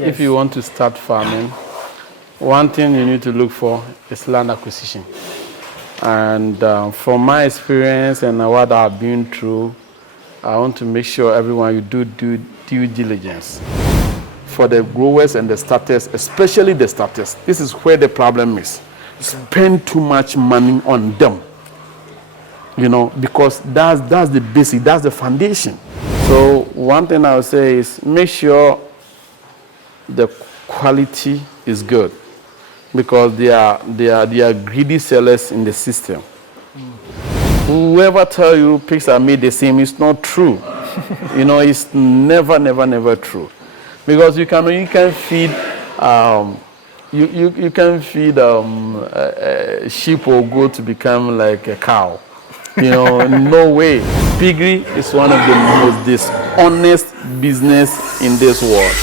If you want to start farming, one thing you need to look for is land acquisition. And from my experience and what I've been through, I want to make sure everyone you do due diligence. For the growers and the starters, especially the starters, this is where the problem is. Spend too much money on them, because that's the basic, that's the foundation. So one thing I would say is make sure the quality is good, because they are greedy sellers in the system. Whoever tell you pigs are made the same is not true. It's never true, because you can feed you can feed a sheep or goat to become like a cow. No way. Piggery is one of the most dishonest business in this world.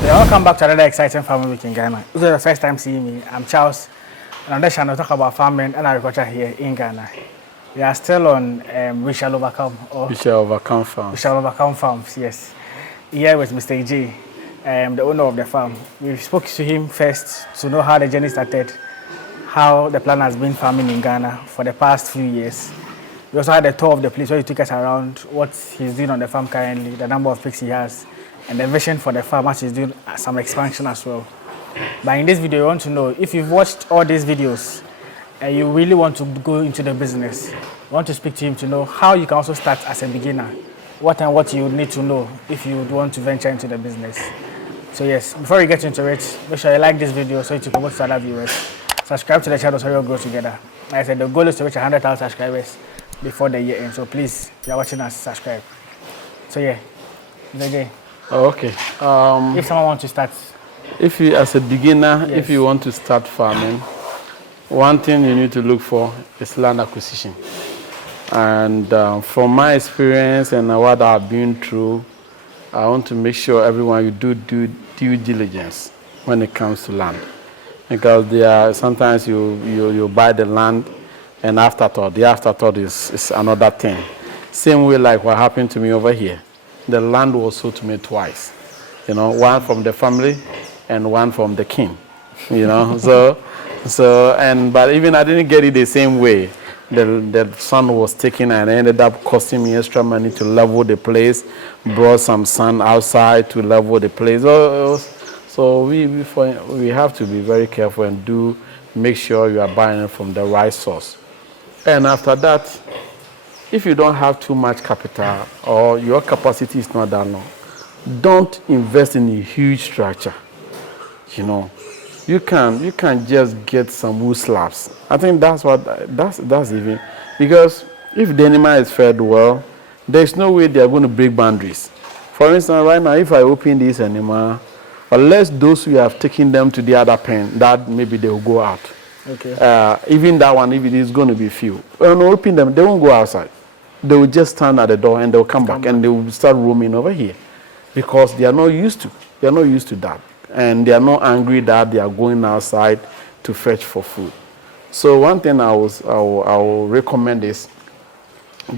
Welcome back to another exciting farming week in Ghana. This is the first time seeing me. I'm Charles, and on this channel talk about farming and agriculture here in Ghana. We are still on We Shall Overcome. We Shall Overcome Farms. We Shall Overcome Farms, yes. Here with Mr. J, the owner of the farm. We spoke to him first to know how the journey started, how the plan has been farming in Ghana for the past few years. We also had a tour of the place where he took us around what he's doing on the farm currently, the number of pigs he has, and the vision for the farm as he's doing some expansion as well. But in this video, you want to know, if you've watched all these videos and you really want to go into the business, you want to speak to him to know how you can also start as a beginner, what you need to know if you would want to venture into the business. So yes, before we get into it, make sure you like this video so to promote to other viewers. Subscribe to the channel so we all grow together. Like I said, the goal is to reach 100,000 subscribers before the year ends. So please, if you're watching us, subscribe. So yeah, Mr. Okay. If someone wants to start, if you, as a beginner, yes, if you want to start farming, one thing you need to look for is land acquisition. And from my experience and what I've been through, I want to make sure everyone you do due diligence when it comes to land, because sometimes you buy the land and the afterthought is another thing. Same way like what happened to me over here. The land was sold to me twice, one from the family and one from the king, but even I didn't get it the same way. The son was taken and ended up costing me extra money to level the place, brought some sand outside to level the place. So we have to be very careful and make sure you are buying it from the right source. And after that, if you don't have too much capital or your capacity is not that long, don't invest in a huge structure. You can just get some wood slabs. I think that's even, because if the animal is fed well, there's no way they are going to break boundaries. For instance, right now, if I open this animal, unless those who have taken them to the other pen, that maybe they will go out. okay. Even that one, if it is going to be few, when you open them, they won't go outside. They will just stand at the door and they will come back and they will start roaming over here, because they are not used to. They are not used to that, and they are not angry that they are going outside to fetch for food. So one thing I will recommend is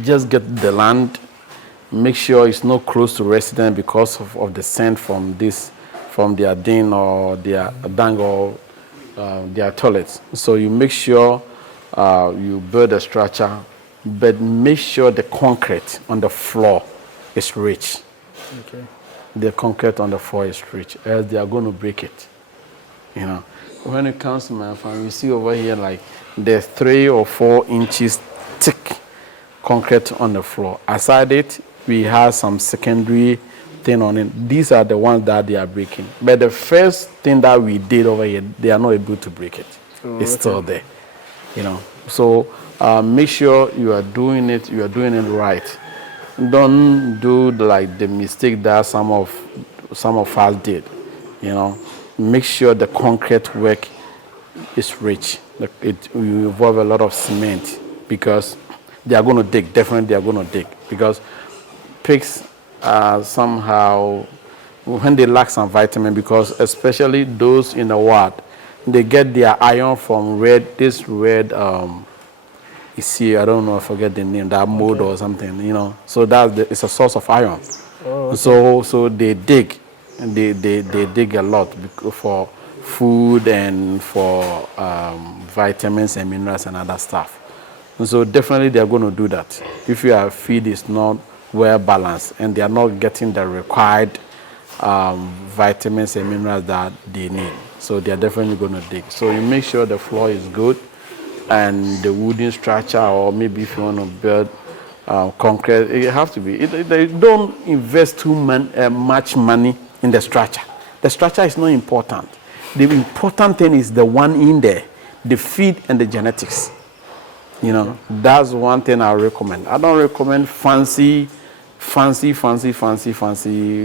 just get the land. Make sure it's not close to residents because of the scent from their den or their dung or their toilets. So you make sure you build a structure, but make sure the concrete on the floor is rich. Okay. The concrete on the floor is rich, else they are going to break it. When it comes to my farm, you see over here like there's 3 or 4 inches thick concrete on the floor. Aside it, we have some secondary thing on it. These are the ones that they are breaking. But the first thing that we did over here, they are not able to break it. It's still there. So make sure you are doing it right. Don't do like the mistake that some of us did. Make sure the concrete work is rich. It will involve a lot of cement, because they are going to dig. Definitely they are going to dig, because pigs are somehow, when they lack some vitamin, because especially those in the wild, they get their iron from red you see, I don't know, I forget the name, that mold or something, you know. So it's a source of iron. Oh, okay. So they dig, and they dig a lot for food and for vitamins and minerals and other stuff. And so definitely they are going to do that. If your feed is not well balanced and they are not getting the required vitamins and minerals that they need, so they are definitely going to dig. So you make sure the floor is good and the wooden structure, or maybe if you want to build concrete, it has to be. They don't invest too much money in the structure. The structure is not important. The important thing is the one in there, the feed and the genetics. You know, that's one thing I recommend. I don't recommend fancy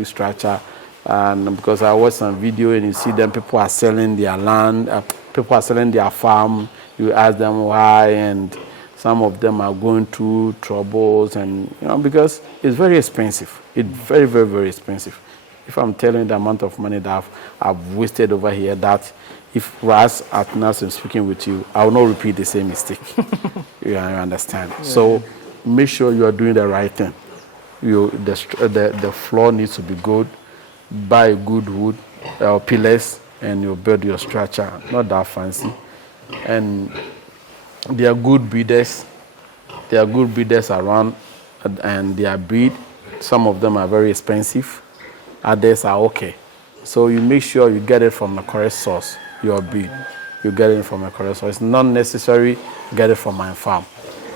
structure. And because I watched some video and you see them, people are selling their land, people are selling their farm. You ask them why, and some of them are going through troubles, and you know, because it's very expensive. It's very, very, very expensive. If I'm telling you the amount of money that I've wasted over here, that if Ras at Nas is speaking with you, I will not repeat the same mistake. You understand? Yeah. So make sure you are doing the right thing. The floor needs to be good. Buy good wood, pillars, and you build your structure. Not that fancy. And they are good breeders. There are good breeders around, and they are breed. Some of them are very expensive. Others are okay. So you make sure you get it from the correct source, your breed. You get it from a correct source. It's not necessary get it from my farm.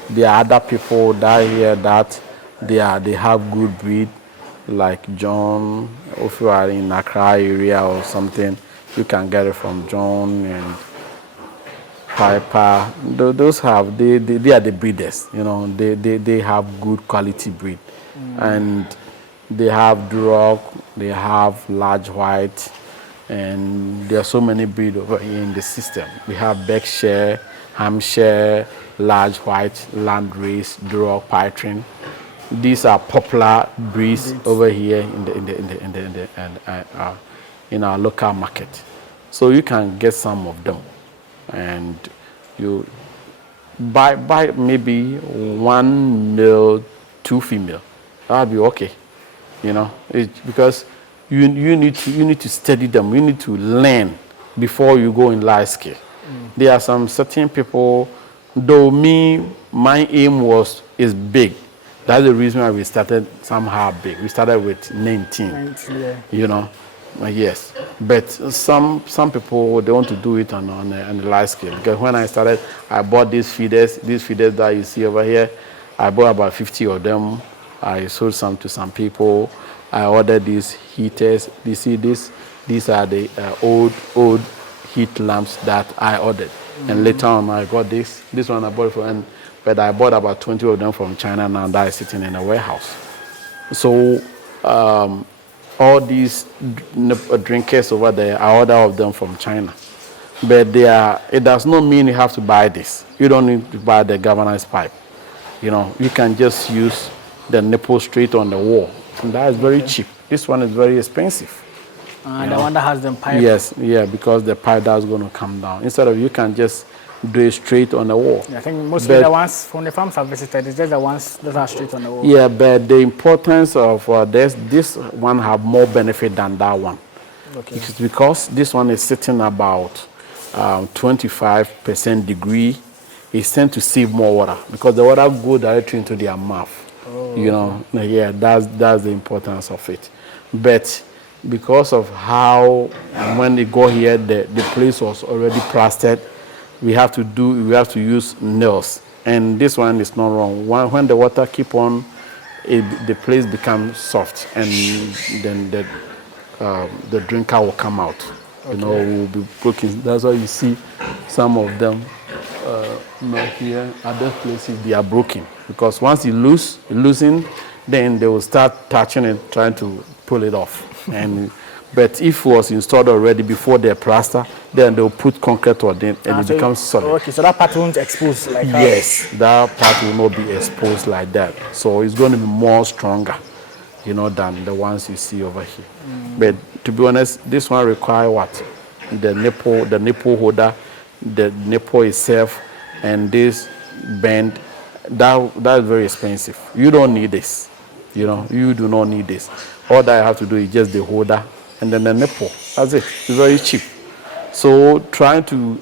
There are other people that here that they have good breed, like John. If you are in Accra area or something, you can get it from John and Piper. Those they are the breeders. You know, they have good quality breed, and they have Duroc, they have large white, and there are so many breeds over here in the system. We have Berkshire, Hampshire, large white, Landrace, Duroc, Python. These are popular breeds over here in our local market. So you can get some of them, and you buy maybe 1 male, 2 female. That'll be okay. You know, because you need to study them. You need to learn before you go in large scale. There are some certain people. Though my aim is big. That's the reason why we started somehow big. We started with 19. Yeah. You know, yes. But some people, they want to do it on a large scale. Because when I started, I bought these feeders that you see over here. I bought about 50 of them. I sold some to some people. I ordered these heaters. You see this? These are the old heat lamps that I ordered. And later on, I got this. This one I bought but I bought about 20 of them from China now that is sitting in a warehouse. So all these drinkers over there, I order of them from China. But it does not mean you have to buy this. You don't need to buy the governance pipe. You know, you can just use the nipple straight on the wall. And that is very cheap. This one is very expensive. And the one that has the pipe? Yes, yeah, because the pipe that's going to come down. Instead of you can just do it straight on the wall. Yeah, I think mostly the ones from the farms I've visited, it's just the ones that are straight on the wall. Yeah, but the importance of this one have more benefit than that one. Okay. It's because this one is sitting about 25% degree. It's tend to save more water because the water goes directly into their mouth. Oh, you know, yeah, that's the importance of it. But because of how when they go here, the place was already plastered. We have to use nails, and this one is not wrong. When the water keep on, the place becomes soft, and then the drinker will come out. Okay. You know, will be broken. That's why you see some of them not here. Other places they are broken because once you loosen, then they will start touching it, trying to pull it off. But if it was installed already before the plaster, then they'll put concrete on it and it becomes solid. Okay, so that part won't expose like that? Yes, that part will not be exposed like that. So it's going to be more stronger, you know, than the ones you see over here. But to be honest, this one requires what? The nipple holder, the nipple itself, and this bend That's very expensive. You don't need this. You know, you do not need this. All that I have to do is just the holder and then the nipple. That's it. It's very cheap. So trying to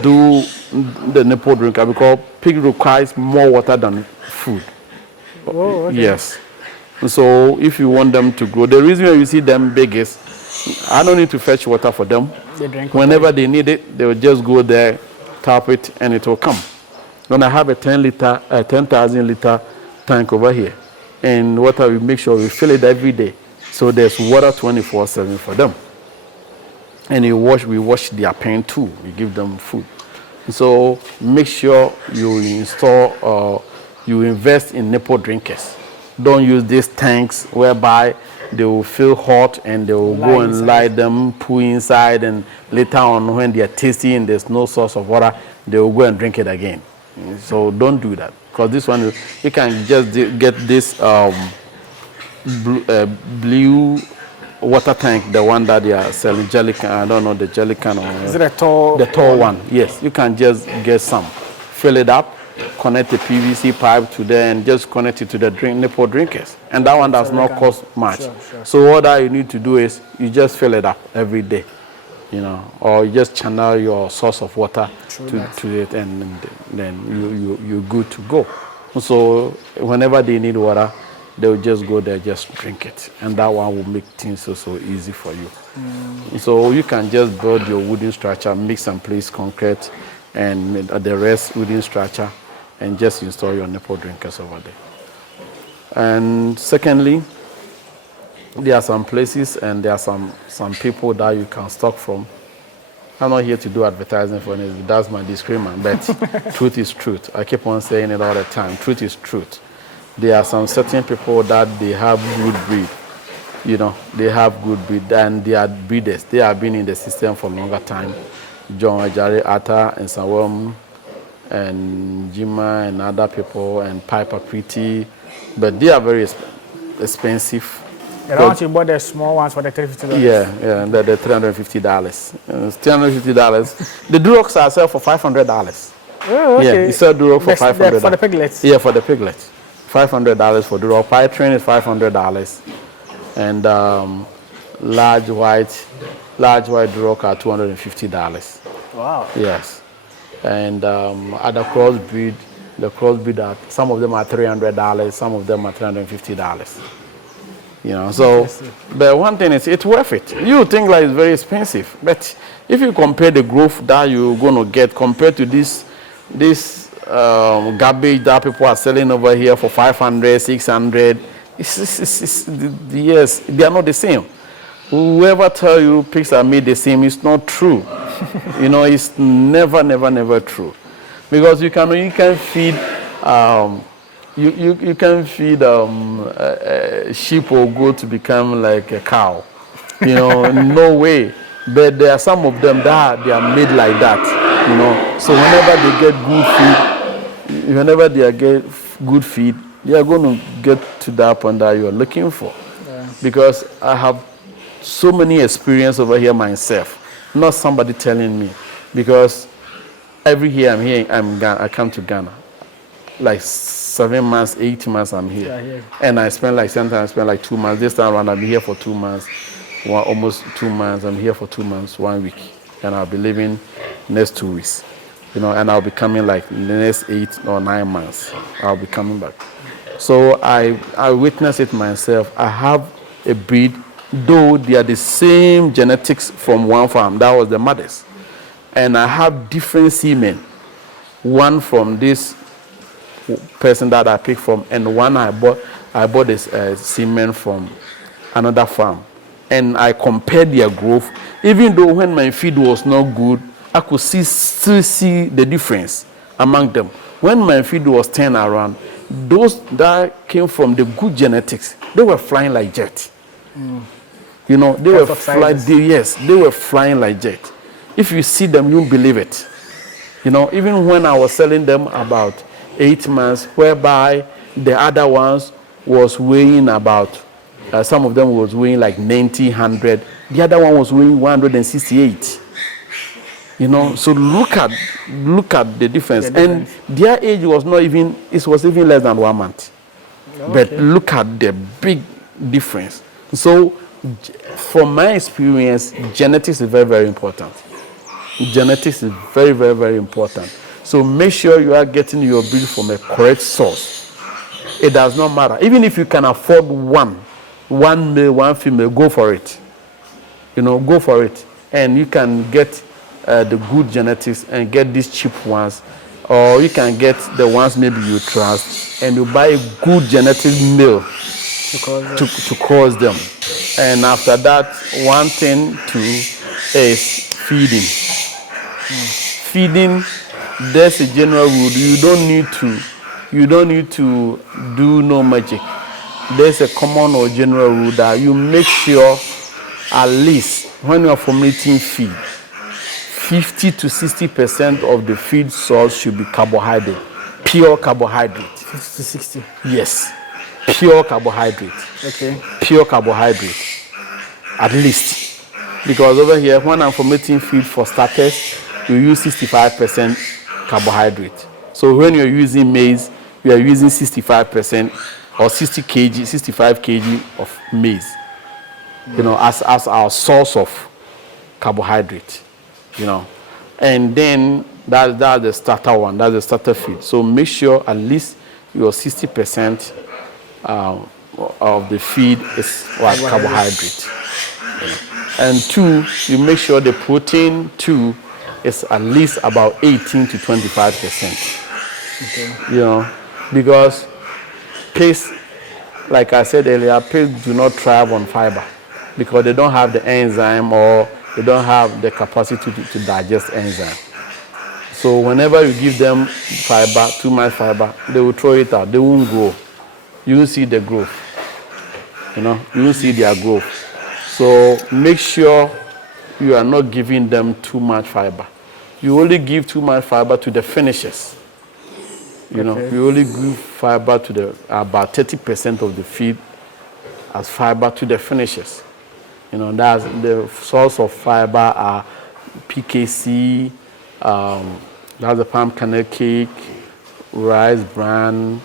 do the nipple drinker, because pig requires more water than food. Oh, okay. Yes. So if you want them to grow, the reason why you see them big is I don't need to fetch water for them. They drink Whenever they need it, they will just go there, tap it, and it will come. When I have a 10,000 liter tank over here, and water, we make sure we fill it every day. So there's water 24/7 for them. And we wash their pen too. We give them food. So make sure you install you invest in nipple drinkers. Don't use these tanks whereby they will feel hot and they will go and light them, poo inside, and later on when they are tasty and there's no source of water, they will go and drink it again. So don't do that, because this one, you can just get this blue water tank, the one that they are selling, Jellican. I don't know the Jellican or is it a tall? The tall one. Yes, you can just get some, fill it up, connect the PVC pipe to there, and just connect it to the nipple drinkers. And that one does not cost much. Sure. So all that you need to do is you just fill it up every day, you know, or you just channel your source of water to it, and then you're good to go. So whenever they need water, they'll just go there, just drink it, and that one will make things so easy for you. So you can just build your wooden structure, mix and place concrete, and the rest wooden structure, and just install your nipple drinkers over there. And secondly, there are some places and there are some people that you can stock from. I'm not here to do advertising for it. That's my disclaimer, but truth is truth. I keep on saying it all the time. Truth is truth. There are some certain people that they have good breed. You know, they have good breed, and they are breeders. They have been in the system for a longer time. John Ajari Atta and Sawam and Jima and other people and Piper Pretty, but they are very expensive. Around you bought the small ones for the $350. Yeah, the $350. $350. The Durocs are sold for $500. Oh, okay. Yeah, you sell Duroc for $500. For the piglets. Yeah, for the piglets, $500 for Duroc. Pie train is $500, and large white Duroc are $250. Wow. Yes, and other crossbreed, the crossbreed are, some of them are $300, some of them are $350. You know, so, but one thing is, it's worth it. You think like it's very expensive, but if you compare the growth that you're going to get compared to this garbage that people are selling over here for 500, 600, yes, they are not the same. Whoever tell you pigs are made the same, it's not true. You know, it's never true, because you can feed. You can feed a sheep or goat to become like a cow. You know, no way. But there are some of them that they are made like that. You know, so whenever they get good feed, they are going to get to that point that you are looking for. Yeah. Because I have so many experience over here myself, not somebody telling me. Because every year I come to Ghana, like 7 months, 8 months I'm here. Yeah. And I spend like 2 months. This time around I'll be here for 2 months, almost 2 months. I'm here for 2 months, 1 week. And I'll be leaving next 2 weeks. You know, and I'll be coming like in the next 8 or 9 months. I'll be coming back. So I witnessed it myself. I have a breed, though they are the same genetics from one farm. That was the mothers. And I have different semen. One from this person that I picked from, and one I bought this semen from another farm, and I compared their growth. Even though when my feed was not good, I could still see the difference among them. When my feed was turned around, those that came from the good genetics, they were flying like jet. You know, they were flying like jet. If you see them, you won't believe it. You know, even when I was selling them about 8 months, whereby the other ones was weighing about, some of them was weighing like 90, 100. The other one was weighing 168. You know, so look at the difference. The And their age was not even, it was even less than 1 month. But look at the big difference. So from my experience, genetics is very, very important. Genetics is very, very, very important. So make sure you are getting your breed from a correct source. It does not matter. Even if you can afford one male, one female, go for it. You know, go for it. And you can get the good genetics and get these cheap ones. Or you can get the ones maybe you trust and you buy a good genetic male to cause them. And after that, one thing too is feeding. Feeding, there's a general rule. You don't need to do no magic. There's a common or general rule that you make sure at least when you are formulating feed, 50 to 60% of the feed source should be carbohydrate, pure carbohydrate. 50 to 60. Yes, pure carbohydrate. Okay. Pure carbohydrate, at least. Because over here, when I'm formulating feed for starters, you use 65% carbohydrate. So when you're using maize, you are using 65% or 65 kg of maize. You know, as our source of carbohydrate. You know, and then that's the starter one. That's the starter feed. So make sure at least your 60% of the feed is carbohydrate. You know. And two, you make sure the protein too is at least about 18 to 25%. Okay. You know, because pigs, like I said earlier, pigs do not thrive on fiber because they don't have the enzyme or they don't have the capacity to digest enzyme. So whenever you give them fiber, too much fiber, they will throw it out. They won't grow. You won't see the growth. You know, you won't see their growth. So make sure you are not giving them too much fiber. You only give too much fiber to the finishers. You know, you only give fiber to about 30% of the feed as fiber to the finishers. You know, that's the source of fiber are PKC, that's the palm kernel cake, rice bran,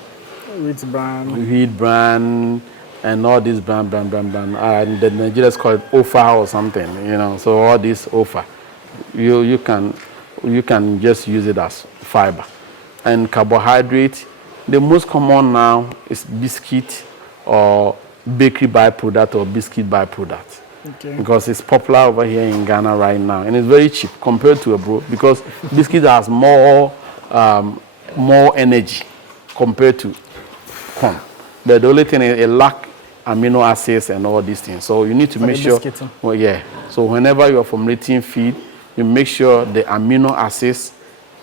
wheat bran, and all this bran. And the Nigerians call it OFA or something, you know. So all this OFA, you can just use it as fiber. And carbohydrate, the most common now is biscuit or bakery byproduct or biscuit byproduct. Okay. Because it's popular over here in Ghana right now, and it's very cheap compared to abroad because biscuit has more energy compared to corn. But the only thing is it lacks amino acids and all these things. So you need to make sure. Well, yeah. So whenever you are formulating feed, you make sure the amino acids.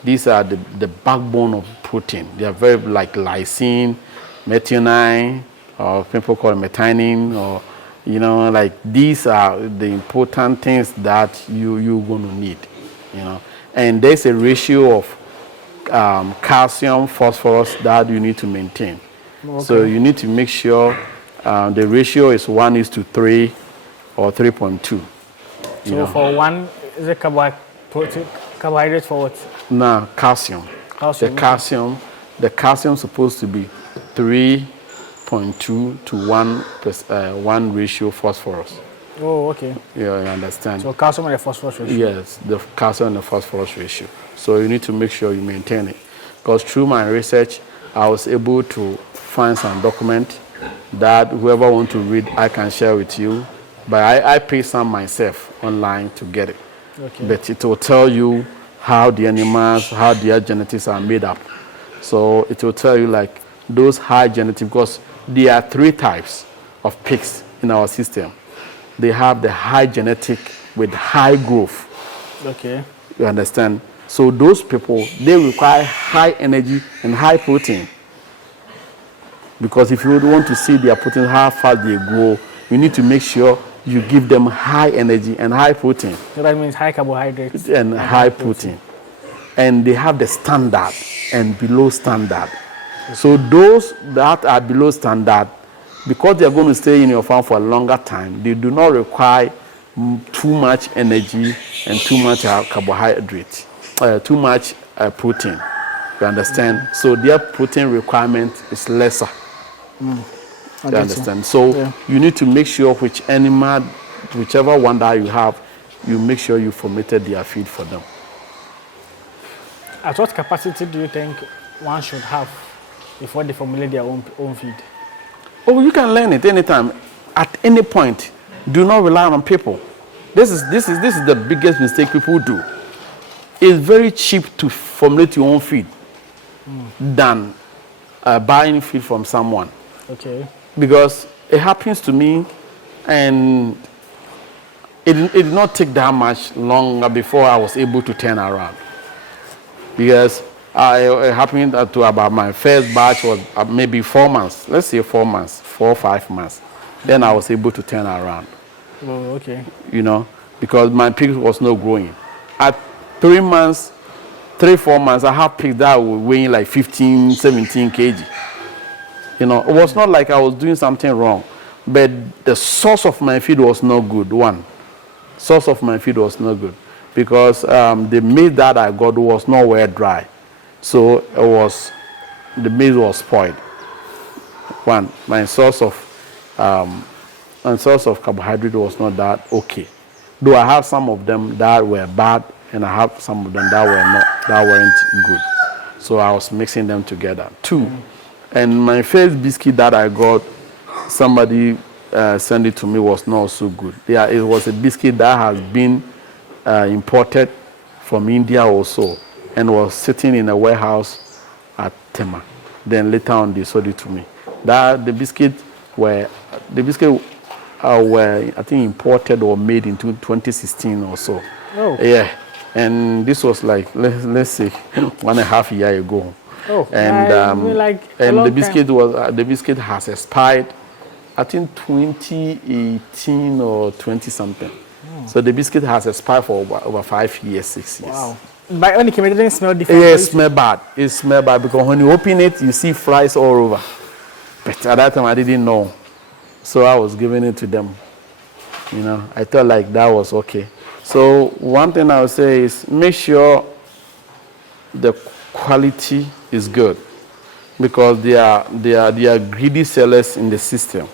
These are the backbone of protein. They are very like lysine, methionine, or people call it methionine, or you know, like these are the important things that you're going to need, you know. And there's a ratio of calcium, phosphorus that you need to maintain. Okay. So you need to make sure the ratio is 1:3 or 3.2. So for one, is it carbohydrate for what? No, calcium. The calcium is supposed to be 3.2 to 1 ratio phosphorus. Oh, okay. Yeah, I understand. So calcium and the phosphorus ratio? Yes, the calcium and the phosphorus ratio. So you need to make sure you maintain it. Because through my research, I was able to find some document that whoever wants to read, I can share with you. But I pay some myself online to get it. Okay. But it will tell you how the animals, how their genetics are made up. So it will tell you like those high genetics, because there are 3 types of pigs in our system. They have the high genetic with high growth. Okay. You understand? So those people, they require high energy and high protein. Because if you want to see their protein, how fast they grow, you need to make sure you give them high energy and high protein. So that means high carbohydrates. And high protein. And they have the standard and below standard. Okay. So those that are below standard, because they are going to stay in your farm for a longer time, they do not require too much energy and too much carbohydrate, too much protein. You understand? So their protein requirement is lesser. You understand? So you need to make sure whichever one that you have, you make sure you formatted their feed for them. At what capacity do you think one should have before they formulate their own feed? Oh, you can learn it anytime, at any point. Do not rely on people. This is the biggest mistake people do. It's very cheap to formulate your own feed than buying feed from someone. Okay. Because it happens to me, and it did not take that much longer before I was able to turn around. Because it happened to about my first batch was maybe 4 months. Let's say 4 months, 4 or 5 months. Then I was able to turn around. Oh, okay. You know, because my pig was not growing. At 3 months, 3-4 months, I have pigs that were weighing like 15, 17 kg. You know, it was not like I was doing something wrong, but the source of my feed was not good. Source of my feed was not good because the maize that I got was not well dry, so the maize was spoiled. My source of carbohydrate was not that okay. Though I have some of them that were bad, and I have some of them that weren't good. So I was mixing them together. 2. And my first biscuit that I got, somebody sent it to me, was not so good. Yeah, it was a biscuit that has been imported from India also, and was sitting in a warehouse at Tema. Then later on they sold it to me. The biscuit were I think imported or made in 2016 or so. Oh. Yeah, and this was like let's say 1.5 years ago. Oh. And the biscuit has expired, I think 2018 or 20 something. So the biscuit has expired for over 5 years, 6 years. Wow. But when it came, it didn't smell different. Yeah, it smells bad. It smells bad because when you open it, you see flies all over. But at that time, I didn't know. So I was giving it to them. You know, I thought like that was okay. So one thing I would say is make sure the quality is good, because they are greedy sellers in the system.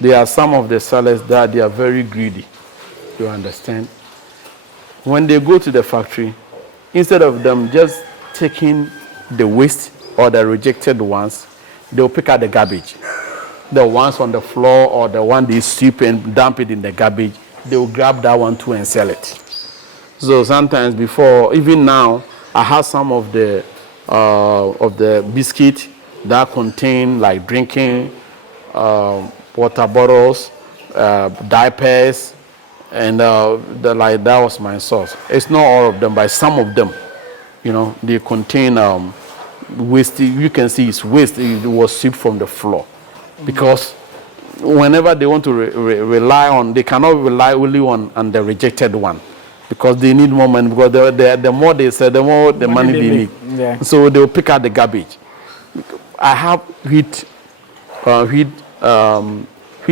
There are some of the sellers that they are very greedy. You understand? When they go to the factory, instead of them just taking the waste or the rejected ones, they'll pick out the garbage. The ones on the floor or the one they sweep and dump it in the garbage, they'll grab that one too and sell it. So sometimes before, even now, I have some of the biscuit that contain like drinking water bottles, diapers, and that was my source. It's not all of them, but some of them, you know, they contain waste. You can see it's waste. It was swept from the floor, because whenever they want to rely on, they cannot rely only on the rejected one, because they need more money. Because the more they sell, the more the money they make. Yeah. So they will pick out the garbage. I have wheat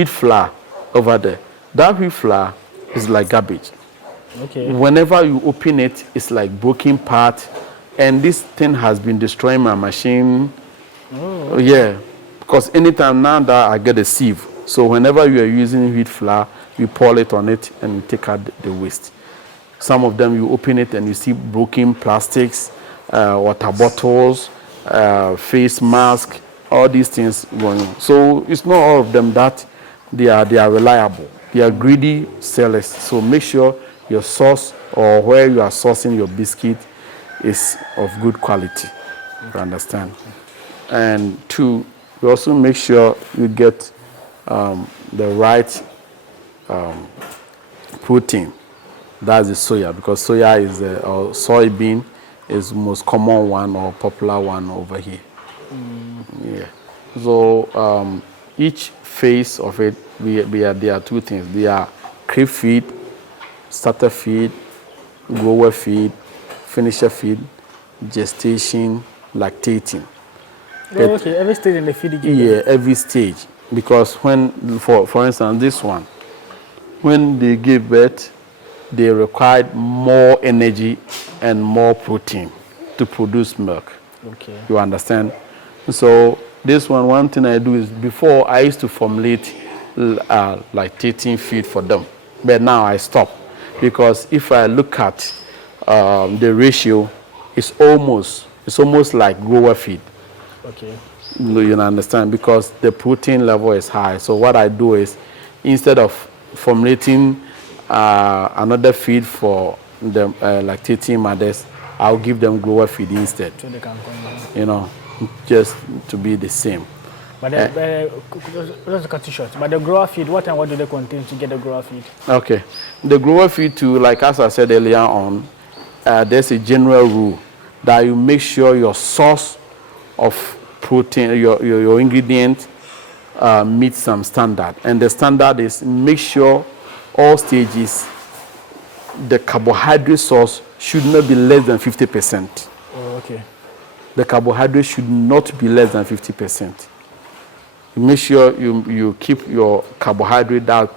flour over there. That wheat flour is like garbage. Okay. Whenever you open it, it's like broken part, and this thing has been destroying my machine. Oh. Yeah, because anytime now that I get a sieve, so whenever you are using wheat flour, you pour it on it and you take out the waste. Some of them, you open it and you see broken plastics, water bottles, face mask, all these things going on. So it's not all of them that they are reliable. They are greedy sellers. So make sure your source or where you are sourcing your biscuit is of good quality. You understand? And 2, you also make sure you get the right protein. That's the soya, because soya is or soybean is the most common one or popular one over here. Yeah. So each phase of it, there are 2 things. They are crib feed, starter feed, grower feed, finisher feed, gestation, lactating. Oh, okay, every stage in the feed. Yeah, every stage. Because when, for instance, this one, when they give birth, they require more energy and more protein to produce milk. Okay. You understand? So this one thing I do is, before I used to formulate like 13 feed for them, but now I stop, because if I look at the ratio, it's almost like grower feed. Okay. You understand? Because the protein level is high. So what I do is, instead of formulating another feed for the lactating mothers, I'll give them grower feed instead. So they can come. You know, just to be the same. But let's cut it short. But the grower feed, what and what do they contain to get the grower feed? Okay, the grower feed too, like as I said earlier on, there's a general rule that you make sure your source of protein, your ingredient meets some standard, and the standard is, make sure all stages the carbohydrate source should not be less than 50%. Oh, okay. The carbohydrate should not be less than 50%. Make sure you keep your carbohydrate, that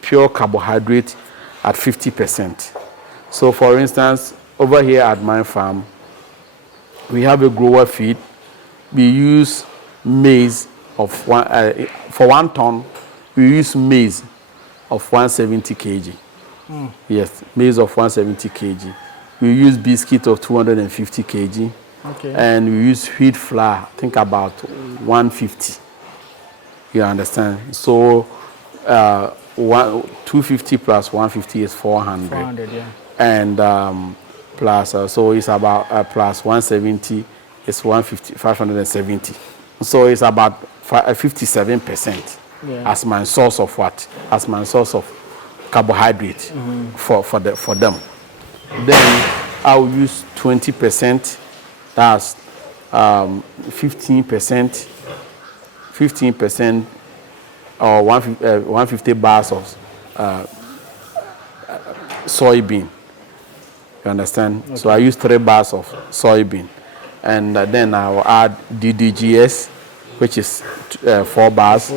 pure carbohydrate, at 50%. So for instance, over here at my farm, we have a grower feed. We use maize of for 1 ton, we use maize of 170 kg. Yes, maize of 170 kg. We use biscuit of 250 kg. Okay. And we use wheat flour, I think about 150. You understand? So 250 plus 150 is 400. 400, yeah. And plus, so it's about plus 170 is 150, 570. So it's about 57%. Yeah. As my source of what? As my source of carbohydrate for them. Then I'll use 20%. That's 15%. 15% or 150 bars of soybean. You understand? Okay. So I use 3 bars of soybean, and then I will add DDGS, which is 4 bars,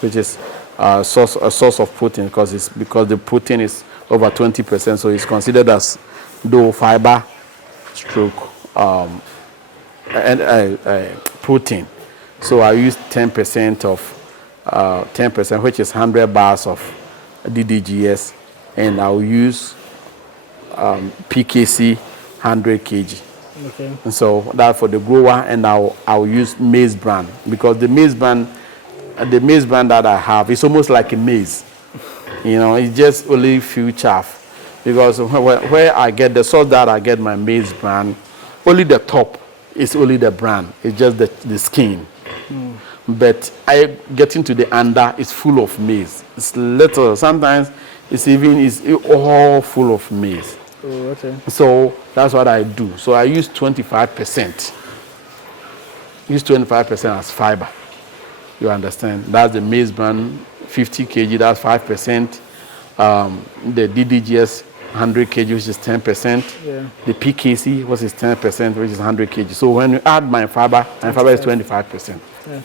which is a source of protein, because the protein is over 20%, so it's considered as low fiber stroke protein. So I use 10% of 10%, which is 100 bars of DDGS, and I'll use PKC 100 kg. Okay. And so that's for the grower, and I'll use maize bran, because the maize bran that I have is almost like a maize. You know, it's just only few chaff, because where I get the source that I get my maize bran, only the top is only the bran. It's just the skin. But I get into the under, it's full of maize. It's little. Sometimes it's all full of maize. Oh, okay. So that's what I do. So I use 25%. Use 25% as fiber. You understand? That's the maize bran, 50 kg, that's 5%. The DDGS, 100 kg, which is 10%. Yeah. The PKC, which is 10%, which is 100 kg. So when you add my fiber is 25%. Yeah.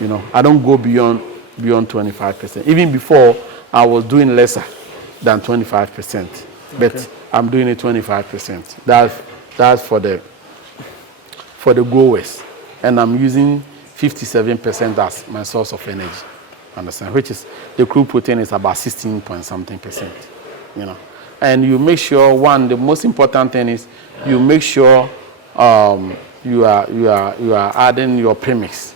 You know, I don't go beyond 25%. Even before, I was doing lesser than 25%. Okay. But I'm doing it 25%. That's for the growers. And I'm using 57% as my source of energy. Understand? Which is, the crude protein is about 16 point something percent. You know. And you make sure, the most important thing is you make sure you are adding your premix,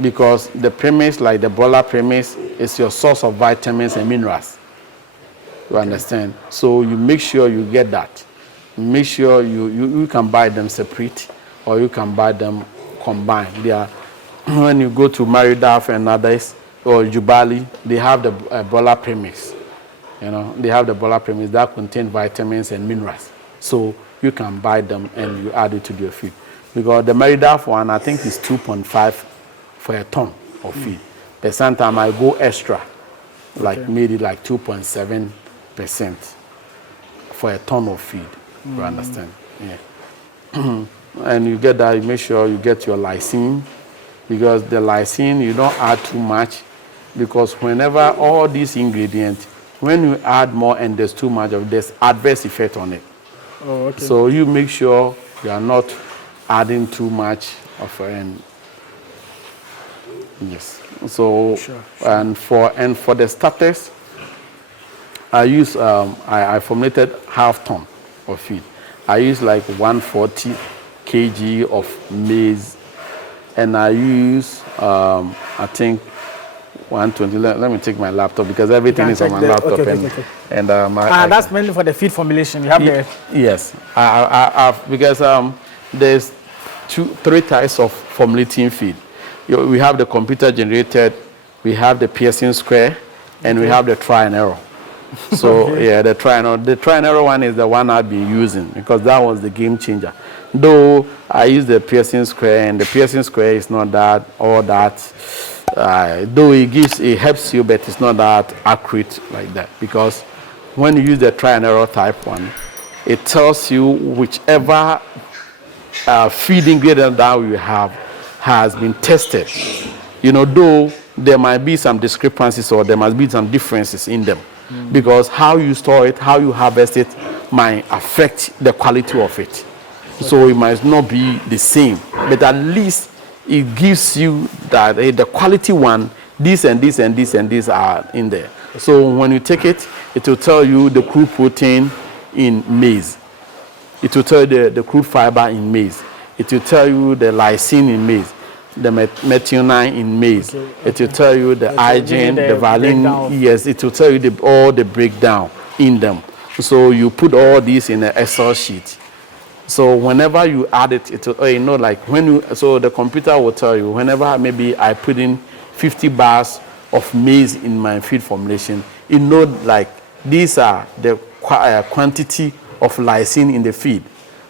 because the premix, like the broiler premix, is your source of vitamins and minerals. You understand? So you make sure you get that. Make sure you can buy them separate, or you can buy them combined. They are, when you go to Maridaf and others, or Jubali, they have the broiler premix. You know, they have the broiler premix that contain vitamins and minerals. So you can buy them and you add it to your feed. Because the Maridaf one, I think, is 2.5 for a ton of feed. But sometimes I go extra, like maybe like 2.7% for a ton of feed. You understand? Yeah. And you get that, you make sure you get your lysine, because the lysine, you don't add too much, because whenever all these ingredients when you add more and there's too much of this adverse effect on it. Oh, okay. So you make sure you are not adding too much of yes. So Sure. and for the starters, I use I formulated half ton of feed. I use like 140 kg of maize, and I use I think 120. Let me take my laptop because everything is on my laptop. Okay. And that's mainly for the feed formulation. You have the yes. Because there's 3 types of formulating feed. We have the computer generated, we have the Pearson square, and we have the try and error. So yeah, the try and error one is the one I've been using because that was the game changer. Though I use the Pearson square, and the Pearson square is not that all that. Though it helps you, but it's not that accurate like that, because when you use the try and error type one, it tells you whichever feed ingredient that you have has been tested. Though there might be some discrepancies or there must be some differences in them, because how you store it, how you harvest it might affect the quality of it. So it might not be the same, but at least it gives you that the quality one, this and this and this and this are in there. So when you take it, it will tell you the crude protein in maize. It will tell you the crude fiber in maize. It will tell you the lysine in maize, the methionine in maize. Okay. It will tell you the hygiene, the valine. Yes, it will tell you all the breakdown in them. So you put all these in an Excel sheet. So whenever you add it, it will, like when you, so the computer will tell you whenever maybe I put in 50 bars of maize in my feed formulation, it knows like these are the quantity of lysine in the feed.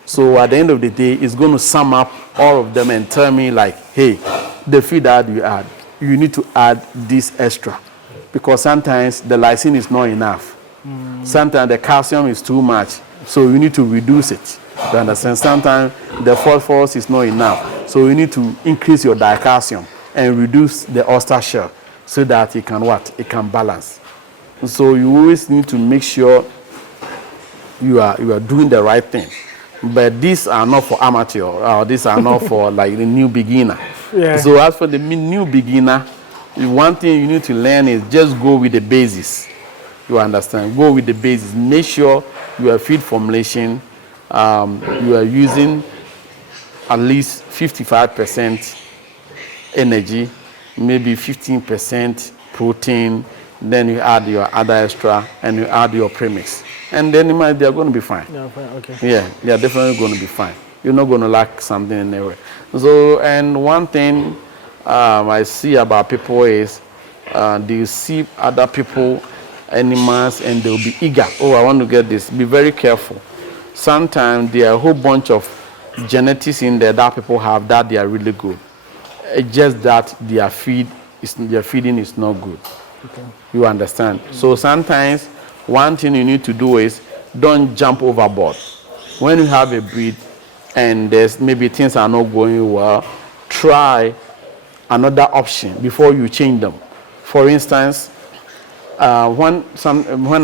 So at the end of the day, it's going to sum up all of them and tell me like, hey, the feed that you add, you need to add this extra, because sometimes the lysine is not enough. Sometimes the calcium is too much, so you need to reduce it. You understand? Sometimes the phosphorus is not enough, so you need to increase your dicalcium and reduce the oyster shell so that it can It can balance. So you always need to make sure you are doing the right thing. But these are not for amateur, or these are not for like the new beginner. Yeah. So as for the new beginner, one thing you need to learn is just go with the basis. You understand? Go with the basis. Make sure your feed formulation, you are using at least 55% energy, maybe 15% protein, then you add your other extra, and you add your premix. And then they are going to be fine. Yeah, fine. Okay. Yeah, they are definitely going to be fine. You're not going to lack something anywhere. So, and one thing I see about people is they see other people, animals, and they'll be eager. Oh, I want to get this. Be very careful. Sometimes there are a whole bunch of genetics in there that people have that they are really good. It's just that their feeding is not good. Okay. You understand? So sometimes one thing you need to do is don't jump overboard. When you have a breed and there's maybe things are not going well, try another option before you change them. For instance, when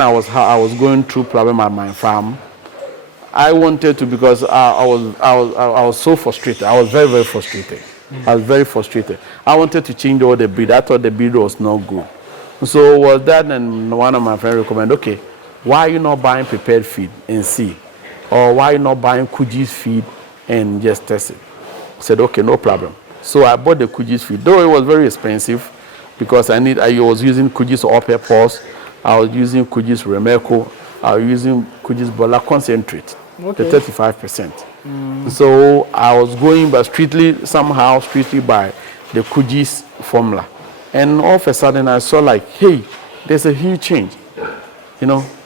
I was going through problem at my farm, I wanted to, because I was so frustrated. I was very, very frustrated. I was very frustrated. I wanted to change all the breed. I thought the breed was not good. So was that, and one of my friends recommended, okay, why are you not buying prepared feed and see? Or why are you not buying Kuji's feed and just test it? I said, okay, no problem. So I bought the Kuji's feed, though it was very expensive, because I was using Kuji's all-purpose, I was using Kuji's Remeco, I was using Kuji's Bola concentrate, the 35%. So I was going by strictly by the Kuji's formula. And all of a sudden I saw like, hey, there's a huge change,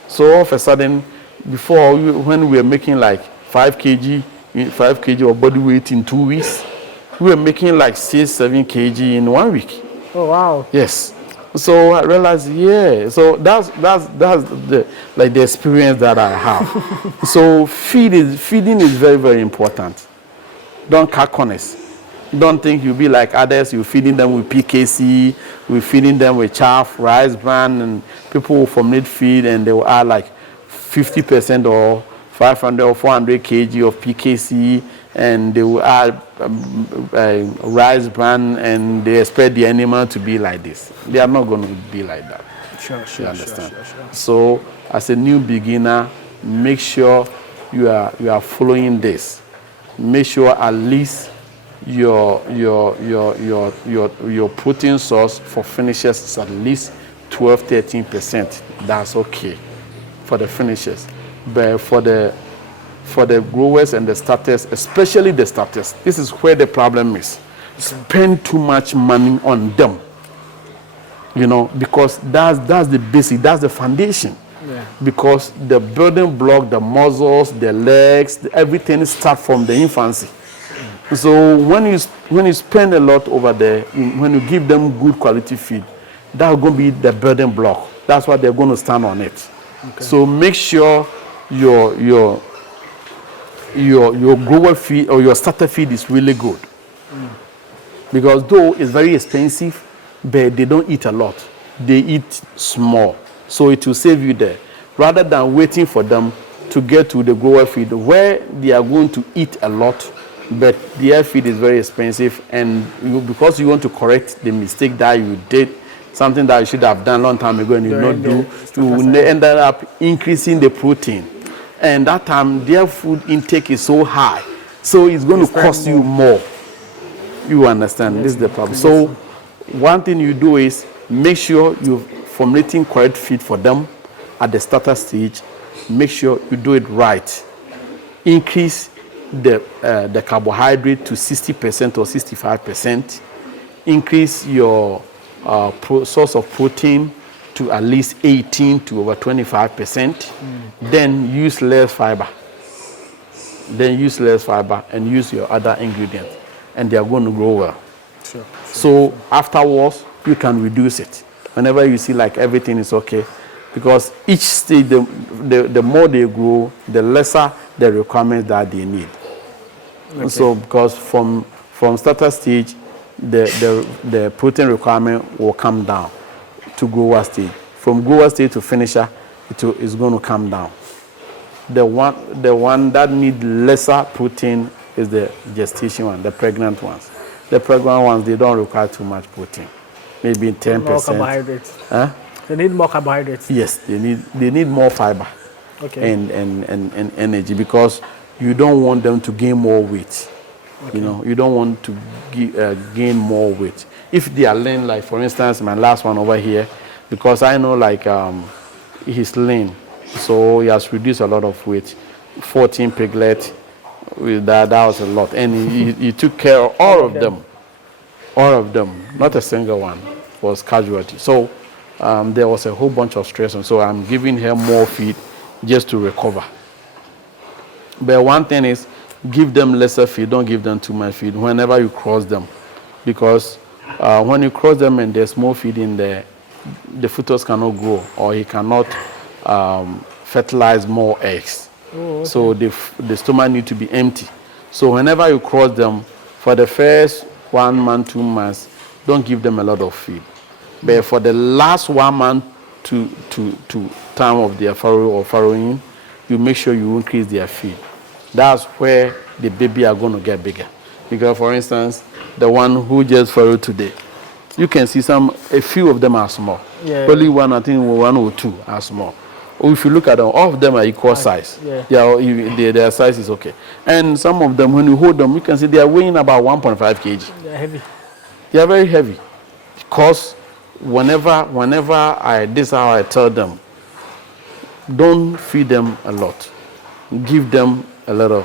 So all of a sudden, before when we were making like 5 kg of body weight in 2 weeks, we were making like 6-7 kg in 1 week. Oh wow! Yes. So I realized, yeah. So that's the experience that I have. So feeding is very, very important. Don't cut corners. Don't think you'll be like others. You're feeding them with PKC, we're feeding them with chaff, rice bran, and people will formulate feed and they will add like 50% or 500 or 400 kg of PKC, and they will add rice bran, and they expect the animal to be like this. They are not going to be like that. Sure. You understand? Sure. So, as a new beginner, make sure you are following this. Make sure at least your protein source for finishers is at least 12-13%. That's okay for the finishers. But for the growers and the starters, especially the starters, this is where the problem is. Spend too much money on them. Because that's the basic, that's the foundation. Yeah. Because the building block, the muscles, the legs, everything starts from the infancy. So when you spend a lot over there, when you give them good quality feed, that's going to be the building block. That's why they're going to stand on it. Okay. So make sure your grower feed or your starter feed is really good. Because though it's very expensive, but they don't eat a lot. They eat small. So it will save you there. Rather than waiting for them to get to the grower feed where they are going to eat a lot, but their feed is very expensive, and because you want to correct the mistake that you did, something that you should have done a long time ago and you did not do, you ended up increasing the protein. And that time, their food intake is so high. So it's going to cost you more. You understand? Yes, this is the problem. So one thing you do is make sure you're formulating correct feed for them at the starter stage. Make sure you do it right. Increase the carbohydrate to 60% or 65%. Increase your source of protein to at least 18 to over 25%. Then use less fiber. And use your other ingredients, and they are going to grow well. So afterwards, you can reduce it whenever you see like everything is okay, because each stage, the more they grow, the lesser the requirements that they need. Okay. So because from starter stage, the protein requirement will come down to grower stage. From grower stage to finisher, it's going to come down. The one that need lesser protein is the gestation one, the pregnant ones. The pregnant ones, they don't require too much protein, maybe 10%. More carbohydrates. Huh? They need more carbohydrates. Yes, they need more fiber. Okay. And energy, because you don't want them to gain more weight. Okay. You don't want to gain more weight. If they are lean, like for instance, my last one over here, because I know like he's lean, so he has reduced a lot of weight. 14 piglets, with that was a lot, and he took care of all of them. Not a single one was casualty. So there was a whole bunch of stress, and so I'm giving her more feed just to recover. But one thing is, give them lesser feed, don't give them too much feed whenever you cross them, because when you cross them and there's more feed in there, the fetus cannot grow, or he cannot fertilize more eggs. Oh, okay. So the stomach need to be empty. So whenever you cross them, for the first 1 month, 2 months, don't give them a lot of feed. But for the last 1 month to time of their farrowing, you make sure you increase their feed. That's where the baby are going to get bigger. Because for instance, the one who just farrowed today, you can see a few of them are small. Yeah. Only one, I think one or two are small. Or if you look at them, all of them are equal size. Yeah, their size is okay. And some of them, when you hold them, you can see they are weighing about 1.5 kg. They're heavy. They are very heavy. Because whenever this is how I tell them, don't feed them a lot. Give them a lot of,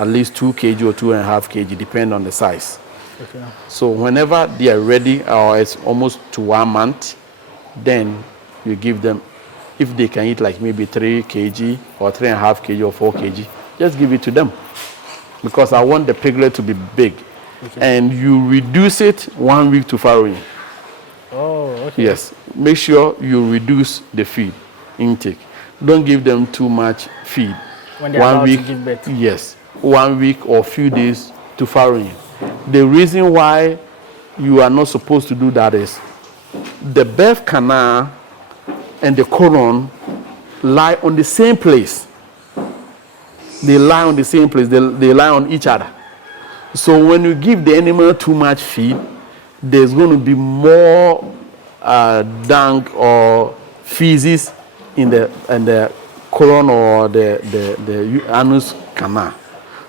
at least 2 kg or 2.5 kg, depending on the size. Okay. So whenever they are ready, or it's almost to 1 month, then you give them, if they can eat like maybe 3 kg or 3.5 kg or 4 kg, just give it to them. Because I want the piglet to be big. Okay. And you reduce it 1 week to farrowing. Oh, okay. Yes. Make sure you reduce the feed intake. Don't give them too much feed. When they're about to give birth. Yes. 1 week or few days to farrowing. The reason why you are not supposed to do that is the birth canal and the colon lie on the same place. They lie on the same place. They lie on each other. So when you give the animal too much feed, there's going to be more dung or feces in the colon or the anus canal.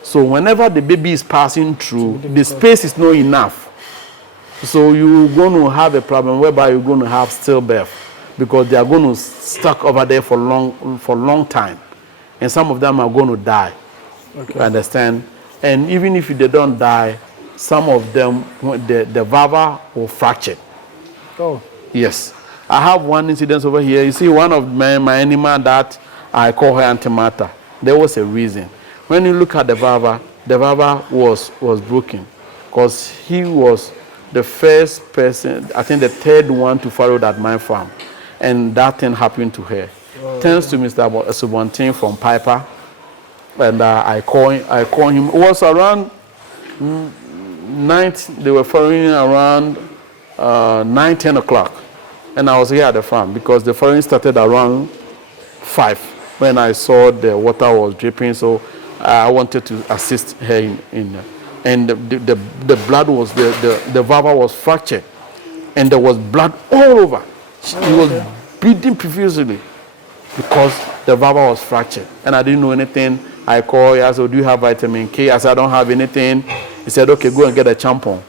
So whenever the baby is passing through, the space is not enough. So you're going to have a problem whereby you're going to have stillbirth because they are going to stuck over there for long time, and some of them are going to die. Okay. You understand? And even if they don't die, some of them the vulva will fracture. Oh. Yes. I have one incident over here. You see, one of my animal that I call her antimatter. There was a reason. When you look at the vulva was broken because he was the first person, I think the third one to farrow that my farm, and that thing happened to her. Thanks to Mr. Subontin from Piper, and I call him. It was around night. They were farrowing around 9-10 o'clock, and I was here at the farm because the farrowing started around 5 when I saw the water was dripping. So I wanted to assist her in and the blood was the vulva was fractured, and there was blood all over. She was bleeding profusely because the vulva was fractured, and I didn't know anything. I called. I said, "Do you have vitamin K?" I said, "I don't have anything." He said, "Okay, go and get a champon."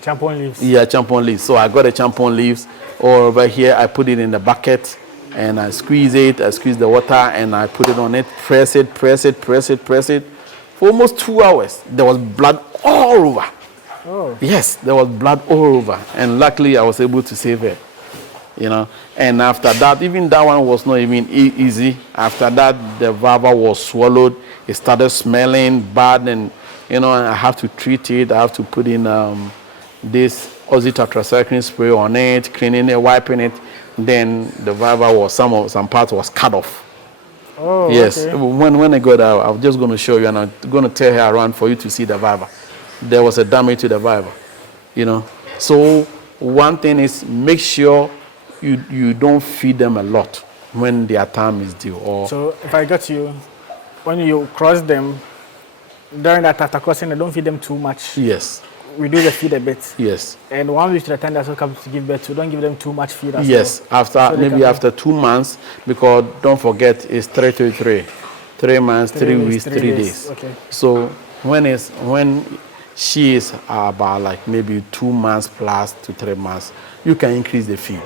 Champon leaves. Yeah, champon leaves. So I got the champon leaves. Over here, I put it in the bucket, and I squeeze it. I squeeze the water, and I put it on it. Press it. For almost 2 hours, there was blood all over. Oh. Yes, there was blood all over. And luckily, I was able to save her. You know, and after that, even that one was not even easy. After that, the vulva was swallowed. It started smelling bad, and, you know, I have to treat it. I have to put in this oxytetracycline spray on it, cleaning it, wiping it. Then the vulva was, some part was cut off. Oh, yes. Okay. When I got out, I'm just going to show you, and I'm going to tell her around for you to see the vulva. There was a damage to the vulva, you know. So one thing is, make sure you don't feed them a lot when their time is due. Or so if I got you, when you cross them during that after crossing, don't feed them too much. Yes. Reduce the feed a bit. Yes. And 1 week to the time that's what comes to give birth to, don't give them too much feed as yes, well. after So maybe after 2 months, because don't forget it's 3 3 months, 3 weeks, 3 days. Okay. So when she is about like maybe 2 months plus to 3 months, you can increase the feed.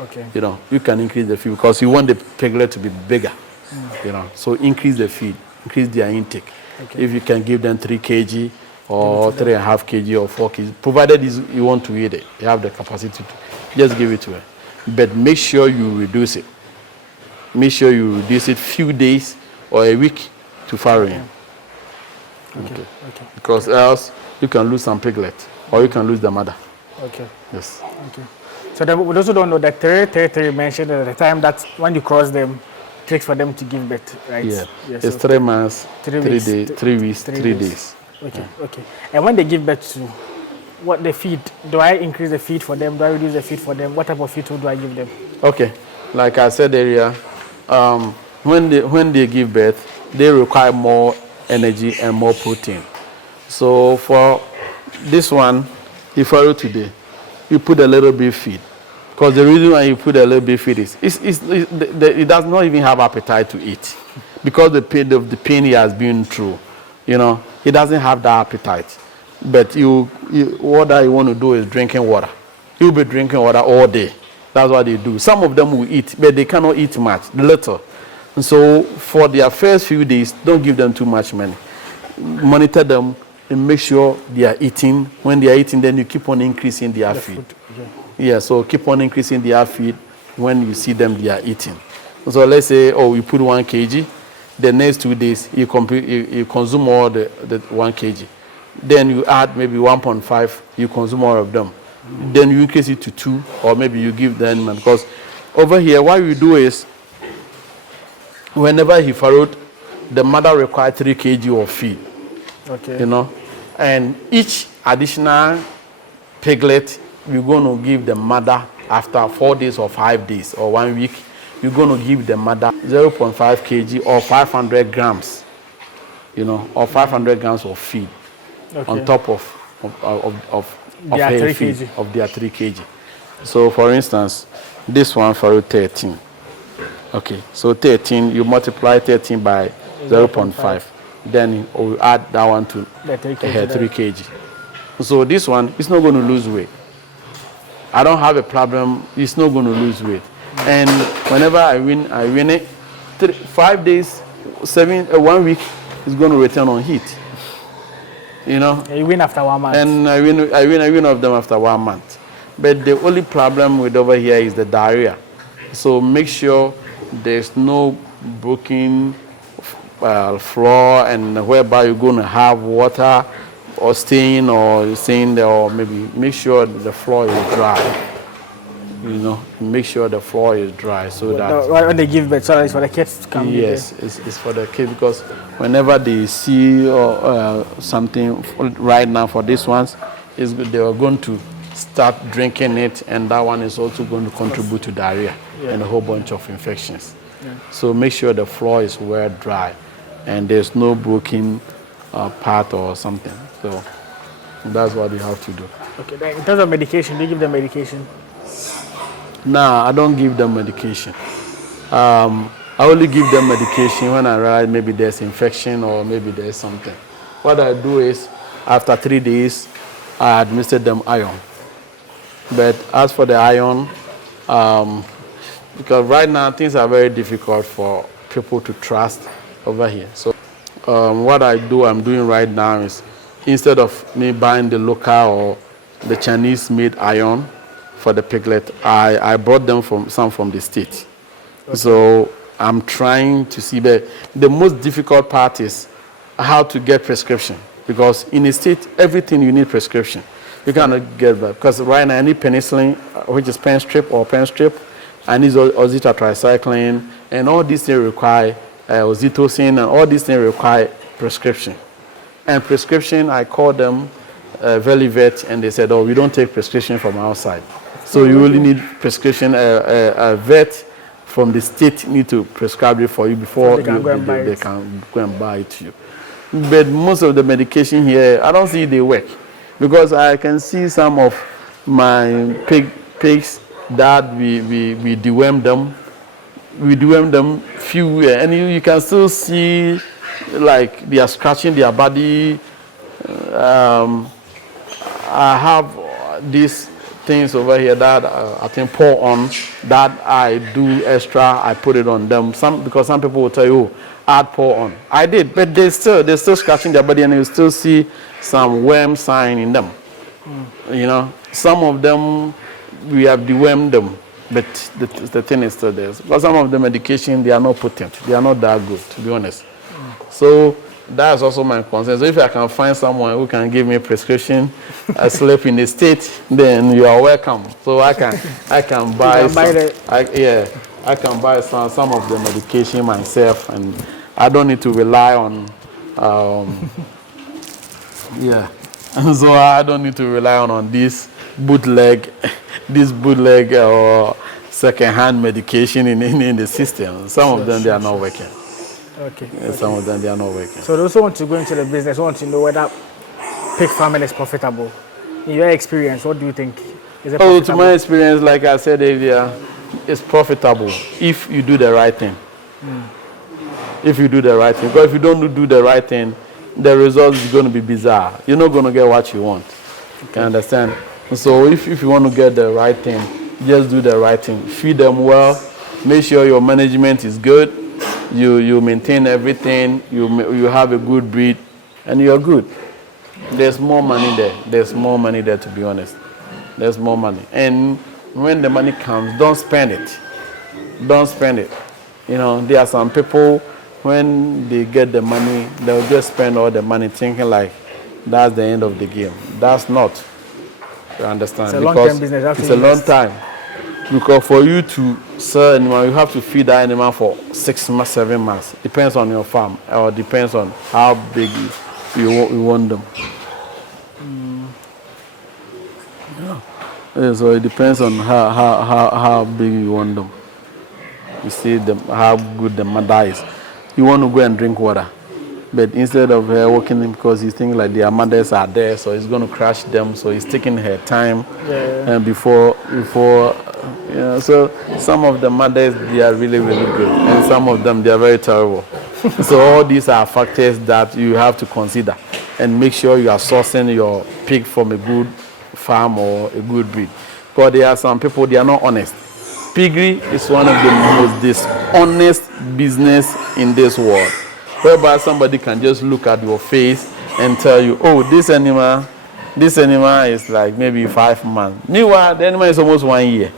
Okay. You know, you can increase the feed because you want the piglet to be bigger. You know, so increase the feed, increase their intake. Okay. If you can give them 3 kg or 3.5 kg or 4 kg, provided you want to eat it, you have the capacity to just give it to her. But make sure you reduce it. Make sure you reduce it few days or a week to farrowing. Okay. Because else you can lose some piglet or you can lose the mother. Okay. Yes. Okay. So then, we also don't know that 3 mentioned at the time that when you cross them, it takes for them to give birth, right? Yeah. Yes, It's so 3 months, 3 3 weeks, days, 3 weeks, 3 3 days. days. Okay. Okay. And when they give birth to, what they feed? Do I increase the feed for them? Do I reduce the feed for them? What type of feed do I give them? Okay. Like I said earlier, when they give birth, they require more energy and more protein. So for this one, if I were today, you put a little bit feed. Because the reason why you put a little bit feed is it does not even have appetite to eat. Because the pain he has been through, you know, he doesn't have that appetite. But what you want to do is drinking water. You'll be drinking water all day. That's what they do. Some of them will eat, but they cannot eat much, little. And so for their first few days, don't give them too much money. Monitor them and make sure they are eating. When they are eating, then you keep on increasing their feed. Yeah, so keep on increasing their feed. When you see them, they are eating. So let's say, you put 1 kg. The next 2 days, you consume all the 1 kg. Then you add maybe 1.5, you consume all of them. Then you increase it to 2, or maybe you give the animal. Because over here, what we do is, whenever he farrowed, the mother required 3 kg of feed. Okay. You know, And each additional piglet, we're going to give the mother after 4 days or 5 days or 1 week. You're going to give the mother 0.5 kg or 500 grams, or 500 grams of feed on top of hay feed of their 3 kg. So, for instance, this one for 13. Okay, so 13, you multiply 13 by 0.5. Then we add that one to the 3 kg. So this one is not going to lose weight. I don't have a problem. It's not going to lose weight. And whenever I win it. 5 days, 1 week is going to return on heat. You win after 1 month. And I win of them after 1 month. But the only problem with over here is the diarrhea. So make sure there's no broken floor, and whereby you're going to have water or stain or stain there, or maybe make sure the floor is dry. Make sure the floor is dry so that when they give birth, so it's for the kids to come. Yes, it's for the kids, because whenever they see something right now for these ones, they are going to start drinking it, and that one is also going to contribute to diarrhea and a whole bunch of infections. So make sure the floor is well dry and there's no broken part or something. So that's what you have to do. Okay, then in terms of medication, do you give them medication? No, I don't give them medication. I only give them medication when I realize maybe there's infection or maybe there's something. What I do is, after 3 days, I administer them iron. But as for the iron, because right now things are very difficult for people to trust over here. So what I'm doing right now is, instead of me buying the local or the Chinese made iron for the piglet, I brought them some from the state. Okay. So I'm trying to see, but the most difficult part is how to get prescription, because in the state, everything you need prescription. You cannot get that, because right now I need penicillin, which is pen strip, I need oxytetracycline, and all these things require oxytocin, and all these things require prescription. And prescription, I call them Velivet, and they said, we don't take prescription from outside. So you really need prescription. A vet from the state need to prescribe it for you before they can go and buy it to you. But most of the medication here, I don't see they work, because I can see some of my pigs that we deworm them. We deworm them few, and you can still see like they are scratching their body. I have these things over here that I think pour on, that I do extra. I put it on them. Because some people will tell you, add pour on. I did, but they're still scratching their body, and you still see some worm sign in them. Some of them we have dewormed them, but the thing is still there. But some of the medication, they are not potent. They are not that good, to be honest. So that's also my concern. So if I can find someone who can give me a prescription, I sleep in the state, then you are welcome. So I can buy I can buy some of the medication myself, and I don't need to rely on so I don't need to rely on this bootleg or second-hand medication in the system. Some of them they are not working. Okay. Some of them they are not working. So those who want to go into the business want to know whether pig farming is profitable. In your experience, what do you think? Is it profitable? To my experience, like I said earlier, it's profitable if you do the right thing. If you do the right thing. Because if you don't do the right thing, the result is going to be bizarre. You're not going to get what you want. Okay. You understand? So if you want to get the right thing, just do the right thing. Feed them well. Make sure your management is good. You maintain everything. You have a good breed, and you're good. There's more money there. There's more money there, to be honest. There's more money. And when the money comes, don't spend it. Don't spend it. There are some people, when they get the money, they'll just spend all the money thinking like that's the end of the game. That's not. You understand? It's a long-term business. It's a long time. Because for you to sell an animal, you have to feed that animal for 6 months, 7 months. Depends on your farm, or depends on how big you want them. Yeah, so it depends on how big you want them. You see how good the mother is. You want to go and drink water, but instead of her walking in because you think like their mothers are there, so it's going to crush them. So it's taking her time, Yeah. and before so some of the mothers they are really good, and some of them they are very terrible. So all these are factors that you have to consider, and make sure you are sourcing your pig from a good farm or a good breed. Because there are some people they are not honest. Piggery is one of the most dishonest business in this world, whereby somebody can just look at your face and tell you, oh, this animal is like maybe 5 months. Meanwhile, the animal is almost 1 year.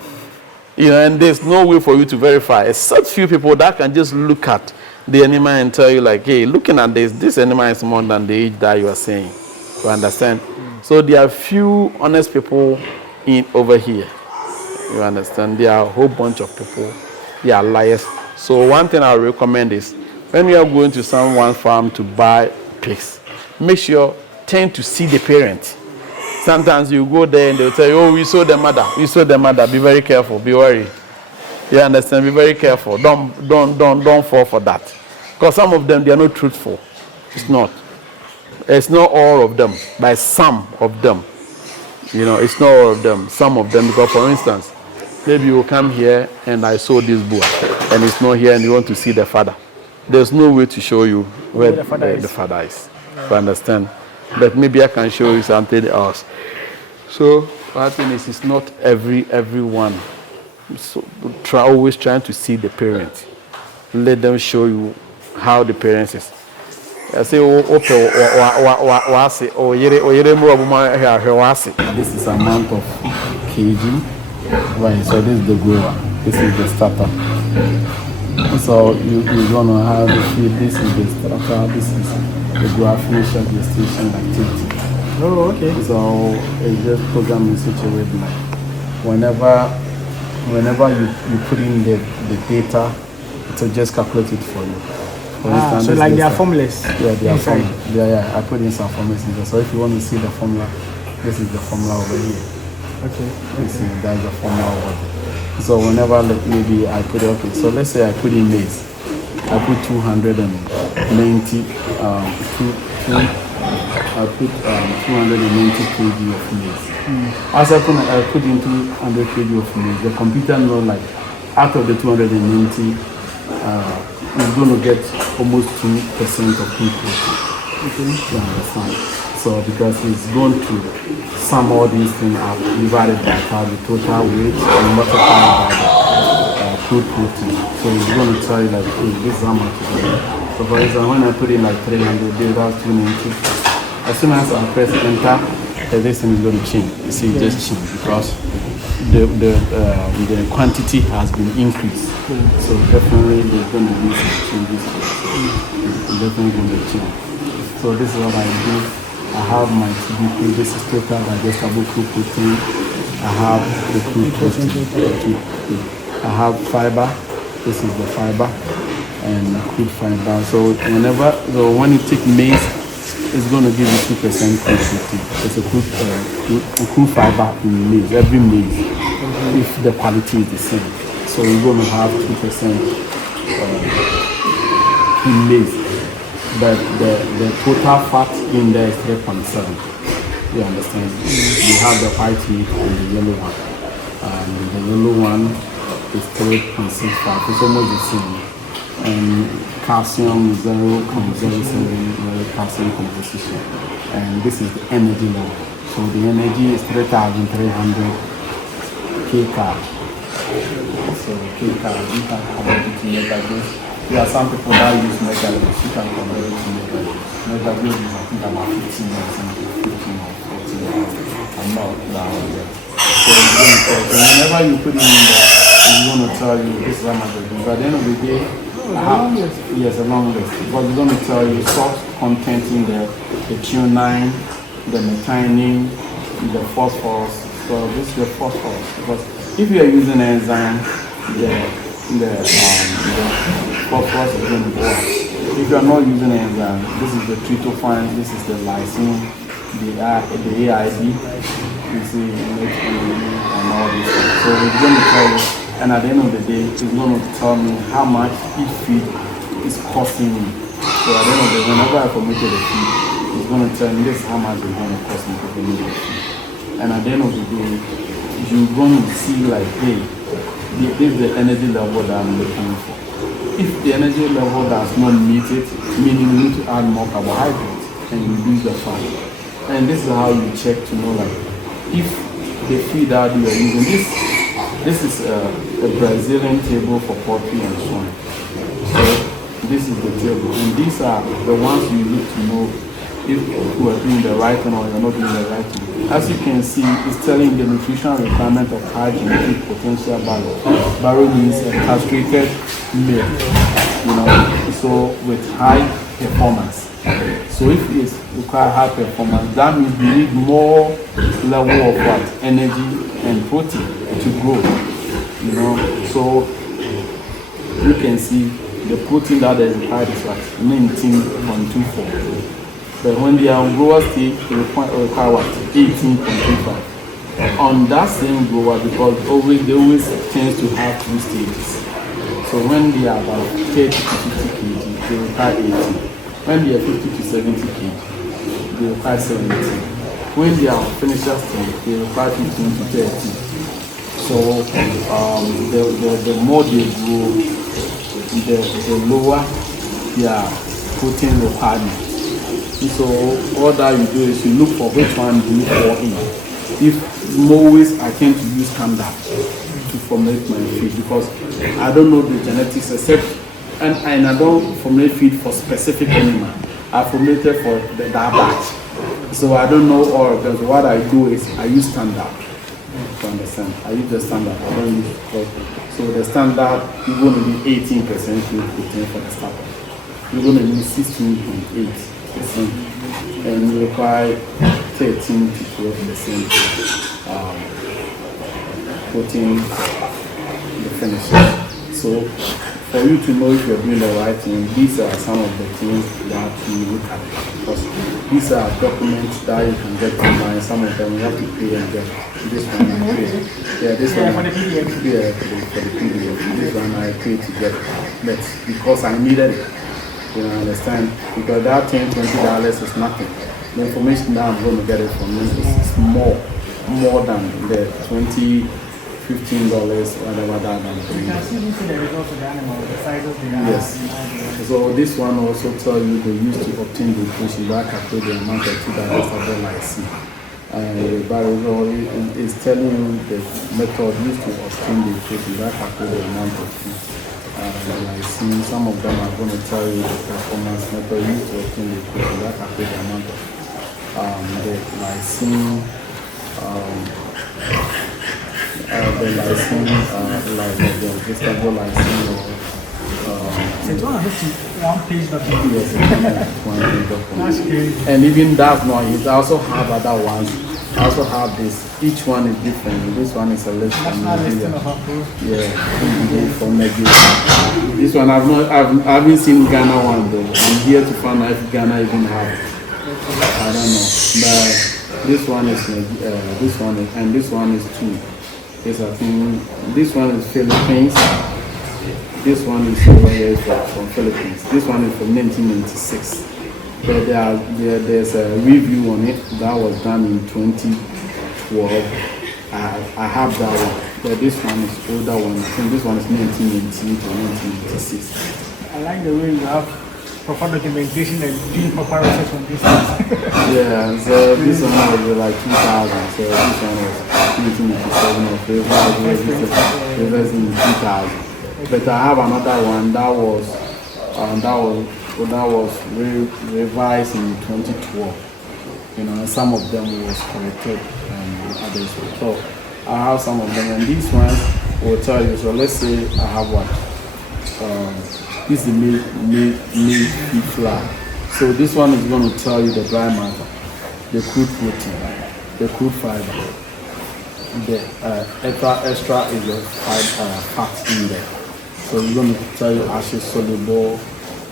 And there's no way for you to verify. It's such few people that can just look at the animal and tell you like, hey, looking at this animal is more than the age that you are saying. You understand? So there are few honest people over here. You understand? There are a whole bunch of people. They are liars. So one thing I recommend is when you are going to someone's farm to buy pigs, make sure tend to see the parent. Sometimes you go there and they'll tell you, oh, we saw the mother. We saw the mother. Be very careful. Be worried. You understand? Be very careful. Don't fall for that. Because some of them, they are not truthful. It's not. It's not all of them, but some of them. It's not all of them. Some of them. Because for instance, maybe you come here and I saw this boy and it's not here and you want to see the father. There's no way to show you where the father is. Yeah. You understand? But maybe I can show you something else. So what thing is, it's not everyone. So always trying to see the parent. Let them show you how the parents is. I say, this is amount of kg. Right, so this is the grower. This is the starter. So you're gonna have the feed. This is the starter. This is the grower finisher gestation activity. Oh, okay. So it's just programmed in such a way like whenever you put in the data, it will just calculate it for you. For instance, so like they are formulas. Yeah, they are formulas. Yeah. I put in some formulas in there. So if you want to see the formula, this is the formula over here. Okay. That's the formula over there. So whenever maybe I put so let's say I put in maize. I put 290 I put 290 kg of maize. As I put in 200 kg of maize, the computer knows like out of the 290, it's going to get almost 2% of crude protein. Okay. You understand? So because it's going to sum all these things up, divided by the total weight and multiplied by the crude protein. So it's going to tell you like, hey, this is how much it is. So for example, when I put in like 300, that's 290. As soon as I press enter, this thing is going to change. You see, it just change because the quantity has been increased. So definitely there's going to be some changes. It's definitely going to change. So this is what I do. I have my TDP. This is total digestible crude protein. I have the crude protein. I have fiber. This is the fiber and crude fiber. So when you take maize, it's going to give you 2% crude protein. It's a crude fiber in maize, every maize, if the quality is the same. So you're going to have 2% in maize. But the total fat in there is 3.7. You understand? You have the white meat and the yellow one. And the yellow one is 3.65. It's almost the same. And calcium 0.07 calcium composition. And this is the energy level. So the energy is 3,300 kcal. So kcal, you can convert it to megajoules. There are some people that use megajoules. You can convert it to megajoules. Megajoules is I think about 15 or 14. I'm not down yet. So whenever you put it in there, it's going to tell you this is how much it is. But at the end of the day, yes, a long list. But it's going to tell you salt content in there, the threonine, the methionine, the phosphorus. So this is the phosphorus. Because if you are using an enzyme, the phosphorus is going to go up. If you are not using an enzyme, this is the tryptophan, this is the lysine, the AID, you see, make energy and all this stuff. So it's going to tell you, and at the end of the day, it's going to tell me how much each feed is costing me. So at the end of the day, whenever I formulated a feed, it's going to tell me this is how much it's going to cost me to formulate a feed. And at the end of the day, you're going to see like, hey, this is the energy level that I'm looking for. If the energy level does not meet it, meaning you need to add more carbohydrates and reduce the fat. And this is how you check to know like if the feed that you are using. This is a Brazilian table for poultry and swine. So this is the table, and these are the ones you need to know if you are doing the right thing or you're not doing the right thing. As you can see, it's telling the nutritional requirement of high genetic potential barrow. Barrow means a castrated male, you know, so with high performance. So if it requires high performance, that means we need more level of what? Energy and protein to grow, you know. So you can see the protein that is required is what? 19.24. But when they are on grower stage, they require what? 18.25. On that same grower, because they always tend to have two stages. So when they are about 30 to 50 kg, they require 18. When they are 50 to 70 kg, they require 17. When they are finisher stage, they require 15 to 30. So the more they grow, the lower their protein requirement. So all that you do is you look for which one you fall in. If always I tend to use standard to formulate my feed because I don't know the genetics except and I don't formulate feed for specific animal. I formulated for that batch. So I don't know all of them. What I do is I use standard. To understand. I use the standard. I don't use so the standard you're going to need 18% protein for the starter. You're going to need 16.8%. And you require 13 to 12% protein the finishes. So for you to know if you're doing the right thing, these are some of the things that you look at. Because these are documents that you can get online. Some of them you have to pay and get. This one I pay. Yeah, this one for the PDF. Yeah, for the PDF. This one I pay to get. But because I needed it. You know, understand? Because that $10-20 is nothing. The information that I'm going to get it from you is more than the $15, whatever that I'm doing. You can see the results of the animal, the sizes they are. Yes. So this one also tells you they used to obtain the nutrition that calculate the amount of food that is available. But it's telling you the method used to obtain the nutrition that calculate the amount of food. Lysine, some of them are going to tell you the performance method used to obtain the nutrition that calculate the amount of the lysine, like the vegetable lysine so it's 1 page document. Yes, 1 page document. That's crazy. And even that one, you also have other ones. I also have this. Each one is different. This one is a list from Nigeria. Yeah, from Nigeria. This one I haven't seen Ghana one though. I'm here to find out if Ghana even have it. I don't know. But this one is and this one is two. Yes, I think this one is Philippines. This one is over here from Philippines. This one is from 1996. But there's a review on it that was done in 2012. I have that one. But this one is older one. I think this one is 1980 to 1986. I like the way you have proper documentation and doing proper research on this. Yeah, so this one was like 2000. So this one was 1987 or revised in 2000. But I have another one that was revised in 2012. You know, and some of them was corrected and others. So I have some of them, and these ones will tell you. So let's say I have one. This is the milk feed flour. So this one is going to tell you the dry matter, the crude protein, the crude fiber. The extra is the fat in there. So it's going to tell you acid soluble,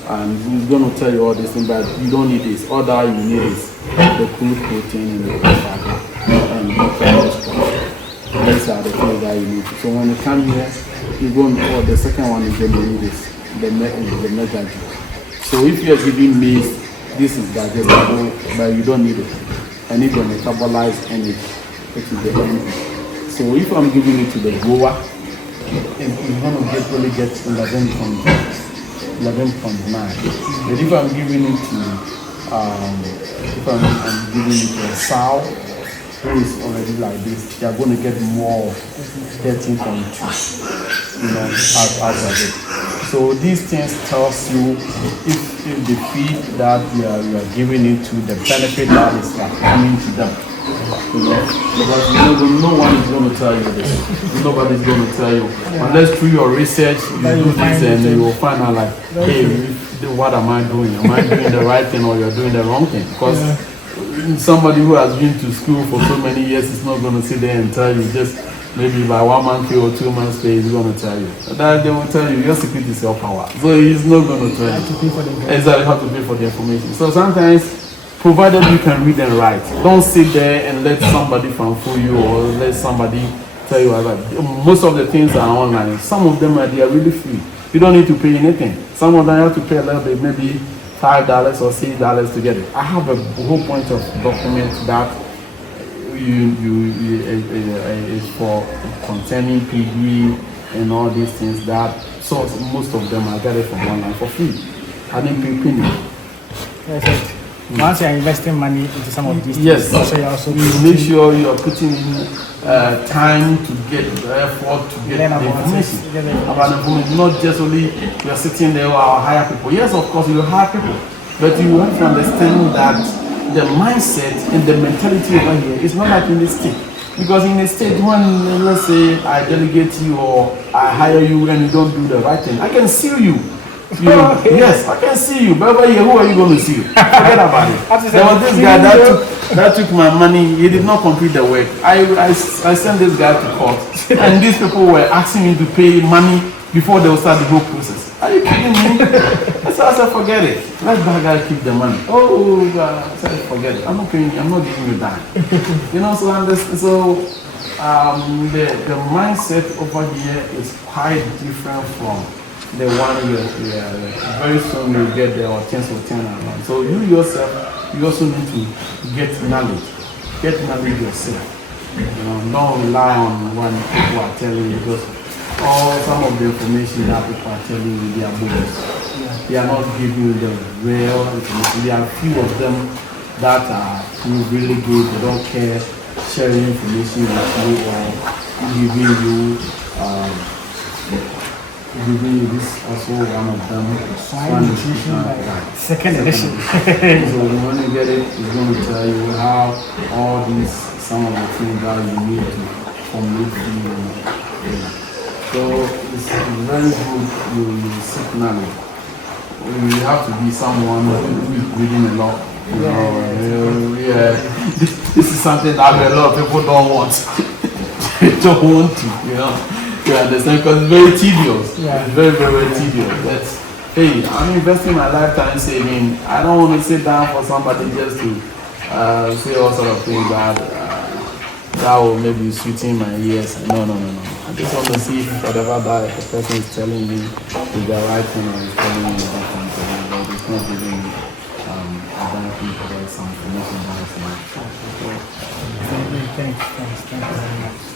and it's going to tell you all these things, but you don't need this. All that you need is the crude protein and the crude fiber. and these are the things that you need. So when you come here, you go on, or the second one is going to need this, the mega. So if you're giving maize, this is digestible, but you don't need it. And if you metabolize energy, it is the energy. So if I'm giving it to the grower, it's going to only get 11.9. But if I'm giving it to if I'm giving it to a sow who is already like this, they are going to get more 13.2, out of it. So these things tells you if the feed that you are giving it to, the benefit that is coming to them. Because no one is going to tell you this. Nobody's going to tell you. Unless through your research you do this and you will find out like, hey, what am I doing? Am I doing the right thing or you're doing the wrong thing? Because somebody who has been to school for so many years is not going to sit there and tell you just maybe by 1 month pay or 2 months pay, he's going to tell you. That they will tell you your security is your power. So he's not going to tell you. Exactly how to pay for the information. So sometimes, provided you can read and write, don't sit there and let somebody fool you or let somebody tell you about. Most of the things are online. Some of them they are really free. You don't need to pay anything. Some of them you have to pay a little bit, maybe $5 or $6 to get it. I have a whole bunch of documents that is for containing piggy and all these things that. So most of them I get it from online for free. I didn't pay penny. Yes, once you are investing money into some of these yes, things, you also make sure you are putting in time to get the effort to get the information about the information. Not just only you are sitting there or hire people. Yes, of course you hire people, but you have to understand that the mindset and the mentality over here is not like in the state. Because in the state, when let's say I delegate you or I hire you and you don't do the right thing, I can sue you. Yes, I can see you. But over here, who are you going to see? Forget about it. There was this guy that took my money. He did not complete the work. I sent this guy to court, and these people were asking me to pay money before they will start the whole process. Are you kidding me? So I said, forget it. Let that guy keep the money. Oh, God. I said, forget it. I'm not paying you. I'm not giving you that. The mindset over here is quite different from the one very soon you get there or things will turn around. So you yourself, you also need to get knowledge. Get knowledge yourself. Don't rely on what people are telling you, because some of the information that people are telling you, they are bogus. They are not giving you the real information. There are a few of them that are really good. They don't care sharing information with you or giving you this also one of them. Second edition. So when you get it, it's going to tell you how all these, some of the things that you need to formulate. So it's very good you seek knowledge. You have to be someone who is reading a lot. This is something that a lot of people don't want. They don't want to, You understand? Because it's very tedious. Yeah. It's very, very, very tedious. That's, hey, I'm investing my lifetime saving. I don't want to sit down for somebody just to say all sort of things that will maybe sweeten my ears. No. I just want to see if whatever that the person is telling me is the right thing or is telling me the different thing. But it's not giving me advantage or some information that is not. Thanks very much.